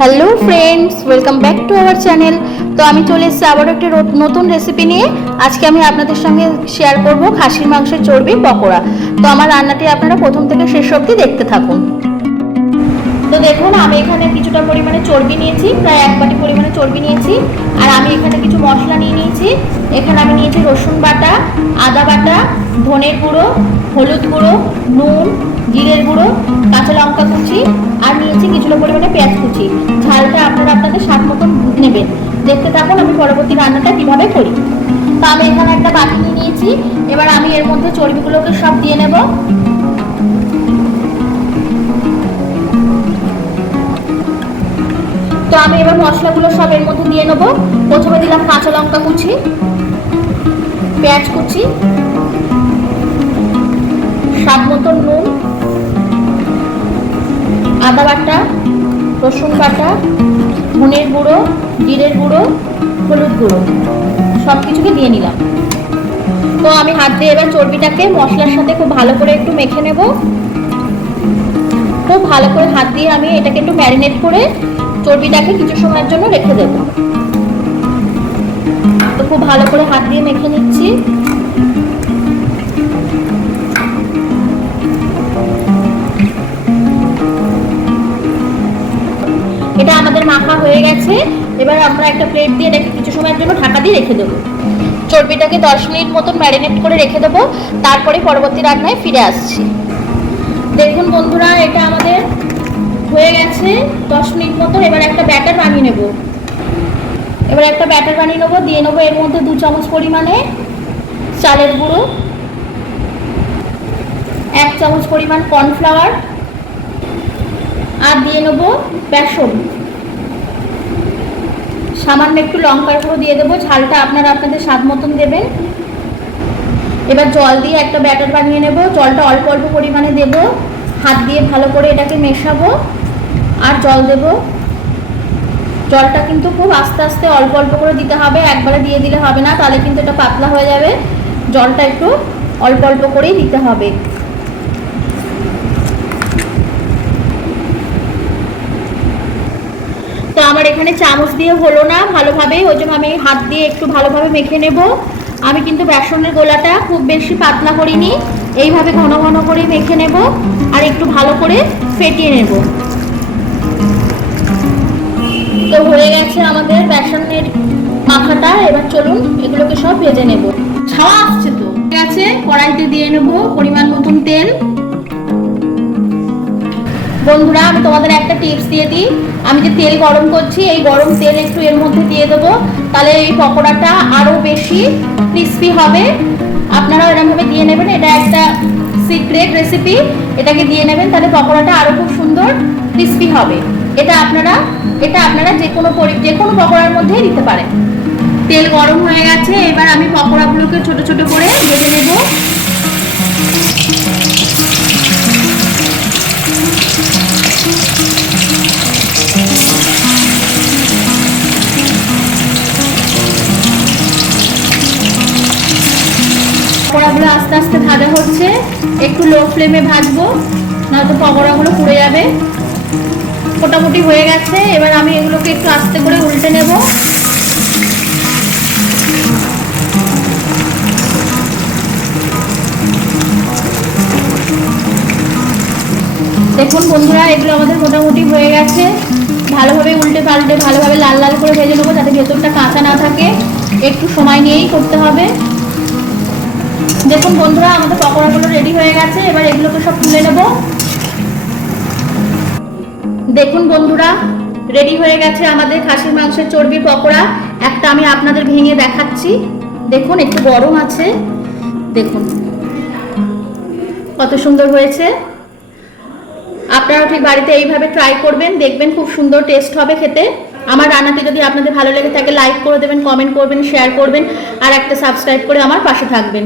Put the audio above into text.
Hello friends, welcome back to our channel. তো আমি চলে এসেছি আবার একটা নতুন রেসিপি নিয়ে। আজকে আমি আপনাদের সঙ্গে শেয়ার করব খাসির মাংসের চর্বি পকোড়া। তো আমার রান্নাটি আপনারা প্রথম থেকে শেষ অবধি দেখতে থাকুন। তো দেখুন, আমি এখানে কিছুটা পরিমাণে চর্বি নিয়েছি, প্রায় 1 বাটি পরিমাণে চর্বি নিয়েছি। আর আমি এখানে কিছু মশলা নিয়ে নিয়েছি। এখানে আমি নিয়েছি রসুন বাটা, আদা বাটা, ধনের গুঁড়ো, হলুদ গুঁড়ো, নুন, জিরের গুঁড়ো, কাঁচা লঙ্কা কুচি, আর নিয়েছি কিছুটা পরিমাণে পেঁয়াজ কুচি। ঝালটা আপনারা আপনাদের স্বাদ মতন নেবেন। দেখতে থাকুন আমি পরবর্তী রান্নাটা কিভাবে করি। তো আমি এখানে একটা বাটি নিয়ে নিয়েছি। এবার আমি এর মধ্যে চর্বিগুলোকে সব দিয়ে নেব। তো আমি এবার মশলাগুলো সব এর মধ্যে দিয়ে নেবো। প্রথমে দিলাম কাঁচা লঙ্কা কুচি, পেঁয়াজ কুচি, স্বাদ মতন নুন, আদা বাটা, রসুন বাটা, ধনের গুঁড়ো, জিরের গুঁড়ো, হলুদ গুঁড়ো, সব কিছুকে দিয়ে নিলাম। তো আমি হাত দিয়ে এবার চর্বিটাকে মশলার সাথে খুব ভালো করে একটু মেখে নেব। খুব ভালো করে হাত দিয়ে আমি এটাকে একটু ম্যারিনেট করে চর্বিটাকে কিছু সময়ের জন্য রেখে দেব। তো খুব ভালো করে হাত দিয়ে মেখে নিচ্ছি। এটা আমাদের মাখা হয়ে গেছে। এবার আমরা একটা প্লেট দিয়ে এটাকে কিছু সময়ের জন্য ঢাকা দিয়ে রেখে দেবো। চর্বিটাকে 10 মিনিট মতন ম্যারিনেট করে রেখে দেবো। তারপরে পরবর্তী রান্নায় ফিরে আসছি। দেখুন বন্ধুরা, এটা আমাদের হয়ে গেছে 10 মিনিট মতন। এবার একটা ব্যাটার বানিয়ে নেব। দিয়ে নেবো এর মধ্যে 2 চামচ পরিমাণে চালের গুঁড়ো, 1 চামচ পরিমাণ কর্নফ্লাওয়ার, আর দিয়ে নেবো বেসন, সামান্য একটু লঙ্কার গুঁড়ো দিয়ে দেবো। ঝালটা আপনারা আপনাদের স্বাদ মতন দেবেন। এবার জল দিয়ে একটা ব্যাটার বানিয়ে নেব। জলটা অল্প অল্প পরিমাণে দেব। হাত দিয়ে ভালো করে এটাকে মেশাবো আর জল দেব। জলটা কিন্তু খুব আস্তে আস্তে অল্প অল্প করে দিতে হবে, একবারে দিয়ে দিলে হবে না, তাহলে কিন্তু এটা পাতলা হয়ে যাবে। জলটা একটু অল্প অল্প করেই দিতে হবে। তো আমার এখানে চামচ দিয়ে হলো না ভালোভাবে, ওই জন্য আমি হাত দিয়ে একটু ভালোভাবে মেখে নেব। আমি কিন্তু বেসনের গোলাটা খুব বেশি পাতলা করিনি, এইভাবে ঘন ঘন করে মেখে নেব আর একটু ভালো করে ফেটিয়ে নেব। তো হয়ে গেছে আমাদের বেসনের মাখাটা। এবার চলুন এগুলোকে সব ভেজে নেব। ছাওয়া আসছে তো, ঠিক আছে। কড়াইতে দিয়ে নেব পরিমাণ মতন তেল। বন্ধুরা, আমি তোমাদের একটা টিপস দিয়ে দিই। আমি যে তেল গরম করছি, এই গরম তেল একটু এর মধ্যে দিয়ে দেবো, তাহলে এই পকোড়াটা আরও বেশি ক্রিস্পি হবে। আপনারাও এরকমভাবে দিয়ে নেবেন। এটা একটা সিক্রেট রেসিপি, এটাকে দিয়ে নেবেন, তাহলে পকোড়াটা আরও খুব সুন্দর ক্রিস্পি হবে। এটা আপনারা যে কোনো পকোড়ার মধ্যেই দিতে পারেন। তেল গরম হয়ে গেছে। এবার আমি পকোড়াগুলোকে ছোট ছোট করে ভেজে নেব। পকোড়াগুলো আস্তে আস্তে ভাজা হচ্ছে। একটু লো ফ্লেমে ভাজবো, নয়তো পকোড়াগুলো পুড়ে যাবে। মোটামুটি হয়ে গেছে। এবার আমি এগুলোকে একটু আস্তে করে উল্টে নেব। দেখুন বন্ধুরা, এগুলো আমাদের মোটামুটি হয়ে গেছে। ভালোভাবে উল্টে পাল্টে ভালোভাবে লাল লাল করে ভেজে নেবো, যাতে ভেতরটা কাঁচা না থাকে। একটু সময় নিয়েই করতে হবে। দেখুন বন্ধুরা, আমাদের পকোড়াগুলো রেডি হয়ে গেছে। এবার এগুলোকে সব তুলে নেব। দেখুন বন্ধুরা, রেডি হয়ে গেছে আমাদের খাসির মাংসের চর্বি পকোড়া। একটা আমি আপনাদের ভেঙে দেখাচ্ছি। দেখুন, একটু গরম আছে। দেখুন কত সুন্দর হয়েছে। আপনারাও ঠিক বাড়িতে এইভাবে ট্রাই করবেন, দেখবেন খুব সুন্দর টেস্ট হবে খেতে। আমার রান্নাটি যদি আপনাদের ভালো লেগে থাকে, লাইক করে দেবেন, কমেন্ট করবেন, শেয়ার করবেন, আর একটা সাবস্ক্রাইব করে আমার পাশে থাকবেন।